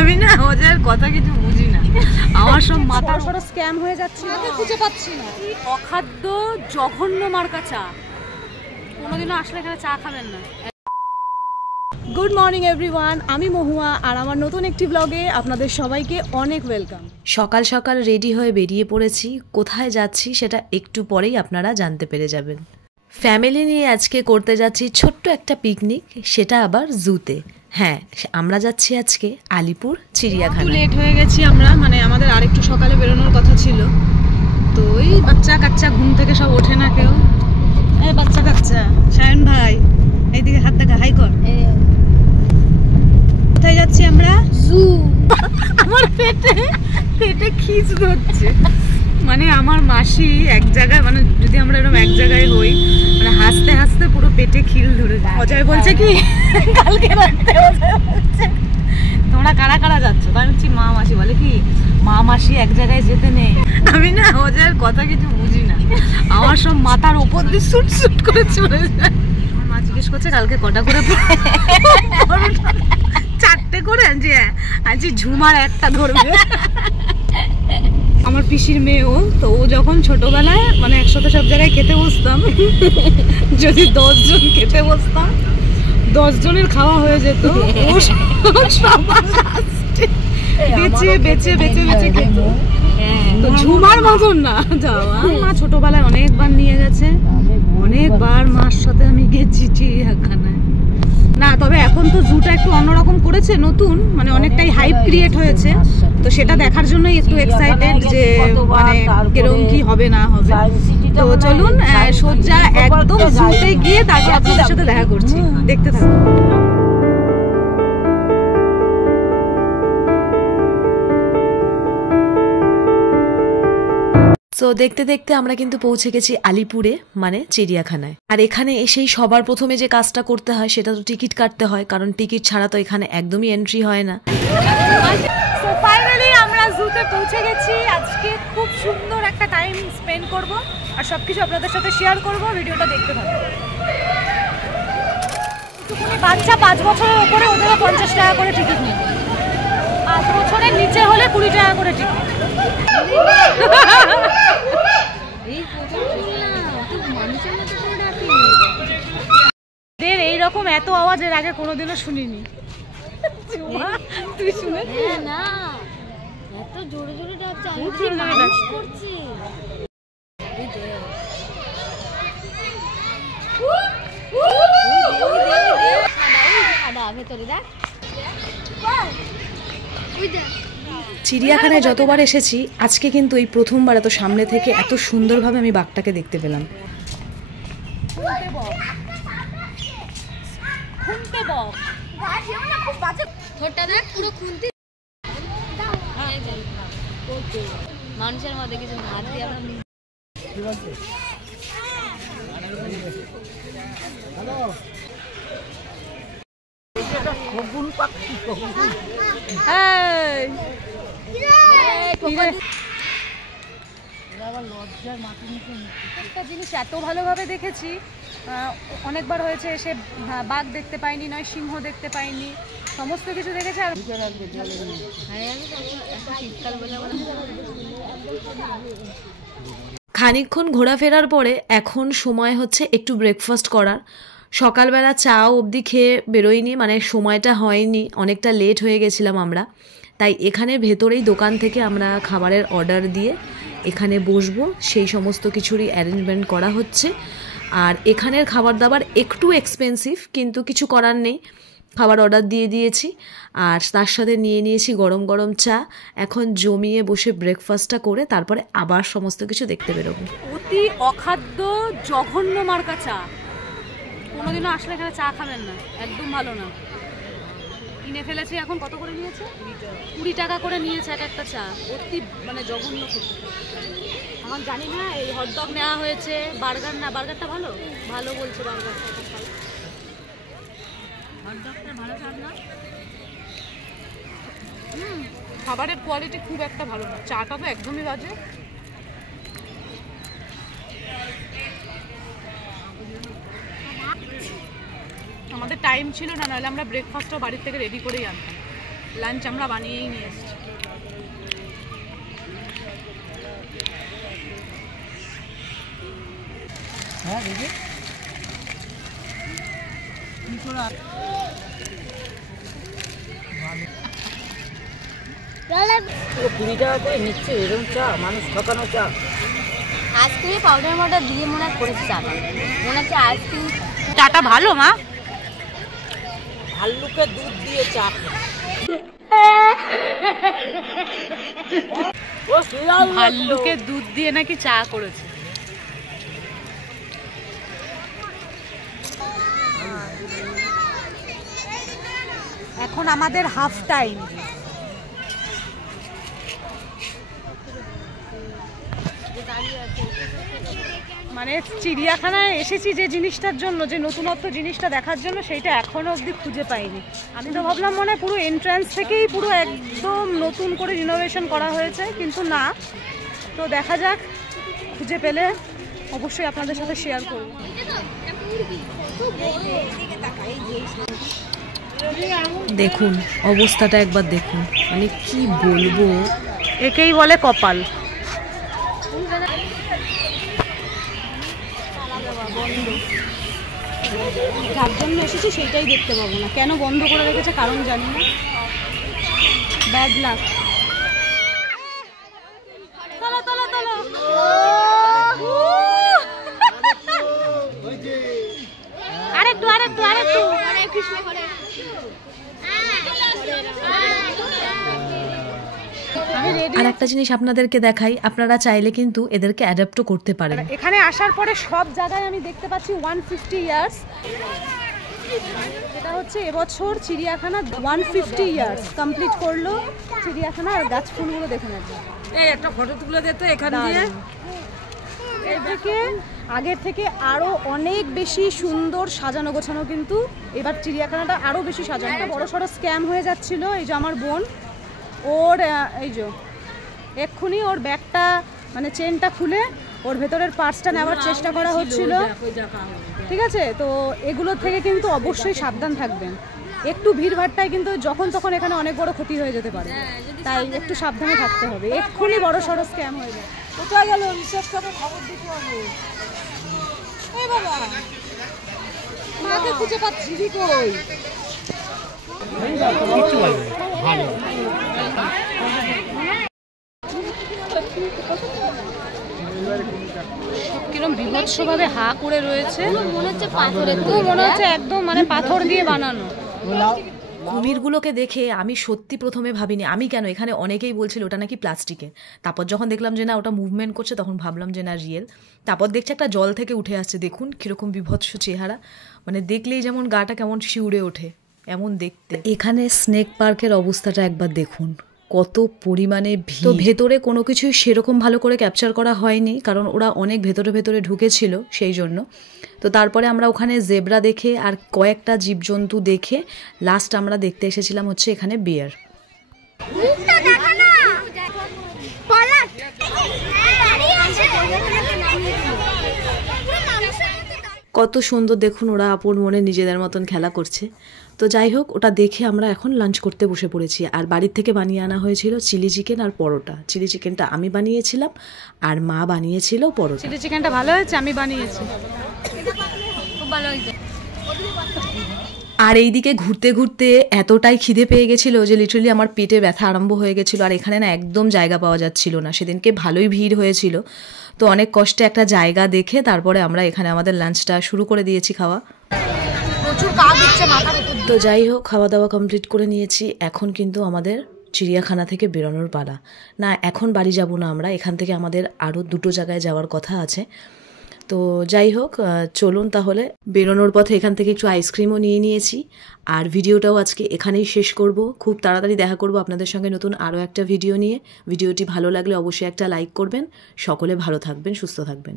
আমি না ওদের কথা কিছু বুঝি না, আমার সব মাথার বড় স্ক্যাম হয়ে যাচ্ছে, খুঁজে পাচ্ছি না। অখাদ্য জঘন্য মার্কা চা, কোনোদিনও আসলে এখানে চা খাবেন না। গুড মর্নিং এভরিওয়ান, আমি মহুয়া আর আমার নতুন একটি ব্লগে আপনাদের সবাইকে অনেক ওয়েলকাম। সকাল সকাল রেডি হয়ে বেরিয়ে পড়েছি। কোথায় যাচ্ছি সেটা একটু পরেই আপনারা জানতে পেরে যাবেন। ফ্যামিলি নিয়ে আজকে করতে যাচ্ছি ছোট্ট একটা পিকনিক, সেটা আবার জুতে। হ্যাঁ, আমরা যাচ্ছি আজকে আলিপুর চিড়িয়াখানা। একটু লেট হয়ে গেছি আমরা, মানে আমাদের আরেকটু সকালে বেরোনোর কথা ছিল। তো ওই বাচ্চা কাচ্চা ঘুম থেকে সব ওঠে না কেউ। এই বাচ্চা কাচ্চা, সায়ন ভাই এইদিকে হাত দেখা, হাই কর। কোথায় যাচ্ছি আমরা? জু। আমার পেটে খিচ ধরছে, মানে আমার মাসি এক জায়গায়, মানে যদি আমরা এরকম এক জায়গায় হই, মানে হাসতে হাসতে পুরো পেটে খিল ধরে যায়। অজয় বলছে কি কালকে রাতে অজয় বলছে তোমরা কারা কারা যাচ্ছ? তো আমি বলছি মা মাসি। বলে কি মা মাসি এক জায়গায় যেতে নেই। আমি না অজয়ের কথা কিছু বুঝি না, আমার সব মাথার ওপর দিয়ে সুট সুট করে চলে যায়। আমার মা জিজ্ঞেস করছে কালকে কটা করে চারটে করে, যে আজকে ঝুমার একটা ধরবে। আমার পিসির মেয়েও তো, ও যখন ছোটবেলায় মানে একসাথে সব জায়গায় খেতে বসতাম, যদি 10 জন খেতে বসতাম, 10 জনের খাওয়া হয়ে যেত। বেঁচে বেঁচে বেঁচে বেঁচে খেত। তো ঝুমার মতন না যাওয়া। মা ছোটবেলায় অনেকবার নিয়ে গেছে, অনেকবার মার সাথে আমি গেছি চিড়িয়াখানায়। না তবে এখন তো জুটা একটু অন্যরকম করেছে, নতুন, মানে অনেকটাই হাইপ ক্রিয়েট হয়েছে। তো সেটা দেখার জন্যই একটু এক্সাইটেড যে মানে কিরকম কি হবে না হবে। তো চলুন সোজা একদম জুতে গিয়ে তারপর আপনাদের সাথে দেখা করছি, দেখতে থাকুন। সো দেখতে দেখতে আমরা কিন্তু পৌঁছে গেছি আলিপুরে, মানে চিড়িয়াখানায়। আর এখানে এসেই সবার প্রথমে যে কাজটা করতে হয় সেটা তো টিকিট কাটতে হয়, কারণ টিকিট ছাড়া তো এখানে একদমই এন্ট্রি হয় না। সো ফাইনালি আমরা জুতে পৌঁছে গেছি। আজকে খুব সুন্দর একটা টাইম স্পেন্ড করব আর সবকিছু আপনাদের সাথে শেয়ার করব, ভিডিওটা দেখতে থাকুন। বাচ্চা 5 বছরের উপরে ওদেরও 50 টাকা করে টিকিট নেবে, 5 বছরের নিচে হলে 20 টাকা করে টিকিট। এইরকম এত আওয়াজের আগে কোনোদিনও শুনিনি। তুই শুনে না, এত জোরে জোরে ডাকছে, আমি কি মানুষ করছি। চিড়িয়াখানায় যতবার এসেছি, আজকে কিন্তু এই প্রথমবার এত সামনে থেকে এত সুন্দরভাবে আমি বাঘটাকে দেখতে পেলাম। মানুষের মধ্যে কিছু হাত দিয়ে আমরা একটা জিনিস এত ভালোভাবে দেখেছি, অনেকবার হয়েছে এসে বাঘ দেখতে পাইনি, নয় সিংহ দেখতে পাইনি, সমস্ত কিছু দেখেছি। আর খানিকক্ষণ ঘোরাফেরার পরে এখন সময় হচ্ছে একটু ব্রেকফাস্ট করার। সকালবেলা চা অবধি খেয়ে বেরোয়নি, মানে সময়টা হয়নি, অনেকটা লেট হয়ে গেছিলাম আমরা। তাই এখানে ভেতরেই দোকান থেকে আমরা খাবারের অর্ডার দিয়ে এখানে বসবো, সেই সমস্ত কিছুরই অ্যারেঞ্জমেন্ট করা হচ্ছে। আর এখানের খাবার দাবার একটু এক্সপেন্সিভ, কিন্তু কিছু করার নেই, খাবার অর্ডার দিয়ে দিয়েছি। আর তার সাথে নিয়ে নিয়েছি গরম গরম চা। এখন জমিয়ে বসে ব্রেকফাস্টটা করে তারপরে আবার সমস্ত কিছু দেখতে বেরোবো। অতি অখাদ্য জঘন্য মার্কা চা, কোনোদিনও আসলে এখানে চা খাবেন না, একদম ভালো না। কিনে ফেলেছি, এখন কত করে নিয়েছে? 20 টাকা করে নিয়েছে এক একটা চা। অতি মানে জঘন্য খেতে। এখন জানি না, এই হটডগ নেওয়া হয়েছে, বার্গার না, বার্গারটা ভালো ভালো বলছে, বার্গারটা ভালো, হটডগটা ভালো স্বাদ না। খাবারের কোয়ালিটি খুব একটা ভালো না, চাটা তো একদমই বাজে। আমাদের টাইম ছিল না, নাহলে আমরা ব্রেকফাস্টও বাড়ির থেকে রেডি করেই আনতাম। লাঞ্চ আমরা বানিয়েই নিয়ে এসেছি। হ্যাঁ দেখি পুরো 20 টাকা করে নিচ্ছে এরকম চা, মানুষ ঠকানো চা। আইসক্রিমে পাউডার মাউডার দিয়ে মনে হয় করেছে চাটা, মনে হচ্ছে আইসক্রিম। চাটা ভালো মা? ভাল্লুকের দুধ দিয়ে চা। ভাল্লুকের দুধ দিয়ে নাকি চা করেছে। এখন আমাদের হাফ টাইম। মানে চিড়িয়াখানায় এসেছি যে জিনিসটার জন্য, যে নতুনত্ব জিনিসটা দেখার জন্য, সেইটা এখনো অবধি খুঁজে পাইনি। আমি তো ভাবলাম মনে হয় পুরো এন্ট্রান্স থেকেই পুরো একদম নতুন করে রিনোভেশন করা হয়েছে, কিন্তু না। তো দেখা যাক, খুঁজে পেলে অবশ্যই আপনাদের সাথে শেয়ার করব। দেখুন অবস্থাটা একবার দেখুন, মানে কি বলবো, একেই বলে কপাল। যার জন্য এসেছি সেইটাই দেখতে পাবো না। কেন বন্ধ করে রেখেছে কারণ জানি না, ব্যাড লাক। আরেকটু আরেকটু আরেকটু। আর একটা জিনিস আপনাদেরকে দেখাই, আপনারা চাইলে কিন্তু এদেরকে অ্যাডাপ্টও করতে পারেন। এখানে আসার পরে সব জায়গায় আমি দেখতে পাচ্ছি 150 ইয়ার্স। এটা হচ্ছে এবছর চিড়িয়াখানা 150 ইয়ার্স কমপ্লিট করলো চিড়িয়াখানা। আর গাছ ফুলগুলো দেখে নেবে। এই একটা ফটো তুলে দে তো এখান দিয়ে। এদিকে আগের থেকে আরো অনেক বেশি সুন্দর সাজানো গোছানো, কিন্তু এবার চিড়িয়াখানাটা আরো বেশি সাজানো। একটা বড় সড়ো স্ক্যাম হয়ে যাচ্ছিল। এই যে আমার বোন, ওর এই যে এক্ষুনি ওর ব্যাগটা মানে চেনটা খুলে ওর ভেতরের পার্সটা নেওয়ার চেষ্টা করা হচ্ছিল। ঠিক আছে, তো এগুলোর থেকে কিন্তু অবশ্যই সাবধান থাকবেন। একটু ভিড়ভাড়টায় কিন্তু যখন তখন এখানে অনেক বড় ক্ষতি হয়ে যেতে পারে, তাই একটু সাবধানে থাকতে হবে। এক্ষুনি বড় সড়ো স্ক্যাম হয়ে যায়। কোথায় গেল রিসার্চ করে খবর দিতে হবে। এই বাবা, মাকে খুঁজে পাচ্ছি কই? ভালো কিরম বিভৎসভাবে হা করে রয়েছে, মনে হচ্ছে পাথরের, মনে হচ্ছে একদম মানে পাথর দিয়ে বানানো। কুমিরগুলোকে দেখে আমি সত্যি প্রথমে ভাবিনি, আমি কেন, এখানে অনেকেই বলছিল ওটা নাকি প্লাস্টিকের। তারপর যখন দেখলাম যে না ওটা মুভমেন্ট করছে, তখন ভাবলাম যে না রিয়েল। তারপর দেখছি একটা জল থেকে উঠে আসছে। দেখুন কীরকম বিভৎস চেহারা, মানে দেখলেই যেমন গাটা কেমন শিউরে ওঠে এমন দেখতে। এখানে স্নেক পার্কের অবস্থাটা একবার দেখুন, কত পরিমাণে ভিড়। তো ভেতরে কোনো কিছুই সেরকম ভালো করে ক্যাপচার করা হয়নি, কারণ ওরা অনেক ভেতরে ভেতরে ঢুকেছিল সেই জন্য। তো তারপরে আমরা ওখানে জেব্রা দেখে আর কয়েকটা জীবজন্তু দেখে লাস্ট আমরা দেখতে এসেছিলাম হচ্ছে এখানে বিয়ার। কত সুন্দর দেখুন, ওরা আপন মনে নিজেদের মতন খেলা করছে। তো যাই হোক, ওটা দেখে আমরা এখন লাঞ্চ করতে বসে পড়েছি। আর বাড়ির থেকে বানিয়ে আনা হয়েছিল চিলি চিকেন আর পরোটা। চিলি চিকেনটা আমি বানিয়েছিলাম আর মা বানিয়েছিল পরোটা। চিলি চিকেনটা ভালো হয়েছে, আমি বানিয়েছি, খুব ভালো হয়েছে। আর এইদিকে ঘুরতে ঘুরতে এতটাই খিদে পেয়ে গেছিলো যে লিটারালি আমার পেটে ব্যথা আরম্ভ হয়ে গেছিলো। আর এখানে না একদম জায়গা পাওয়া যাচ্ছিল না, সেদিনকে ভালোই ভিড় হয়েছিল। তো অনেক কষ্টে একটা জায়গা দেখে তারপরে আমরা এখানে আমাদের লাঞ্চটা শুরু করে দিয়েছি খাওয়া। প্রচুর কাজ হচ্ছে মাথার উপর। তো যাই হোক, খাওয়া দাওয়া কমপ্লিট করে নিয়েছি। এখন কিন্তু আমাদের চিড়িয়াখানা থেকে বেরোনোর পালা। না, এখন বাড়ি যাব না আমরা, এখান থেকে আমাদের আরও দুটো জায়গায় যাওয়ার কথা আছে। তো যাই হোক, চলুন তাহলে। বেরোনোর পথে এখান থেকে একটু আইসক্রিমও নিয়ে নিয়েছি। আর ভিডিওটাও আজকে এখানেই শেষ করব। খুব তাড়াতাড়ি দেখা করব আপনাদের সঙ্গে নতুন আরও একটা ভিডিও নিয়ে। ভিডিওটি ভালো লাগলে অবশ্যই একটা লাইক করবেন। সকলে ভালো থাকবেন, সুস্থ থাকবেন।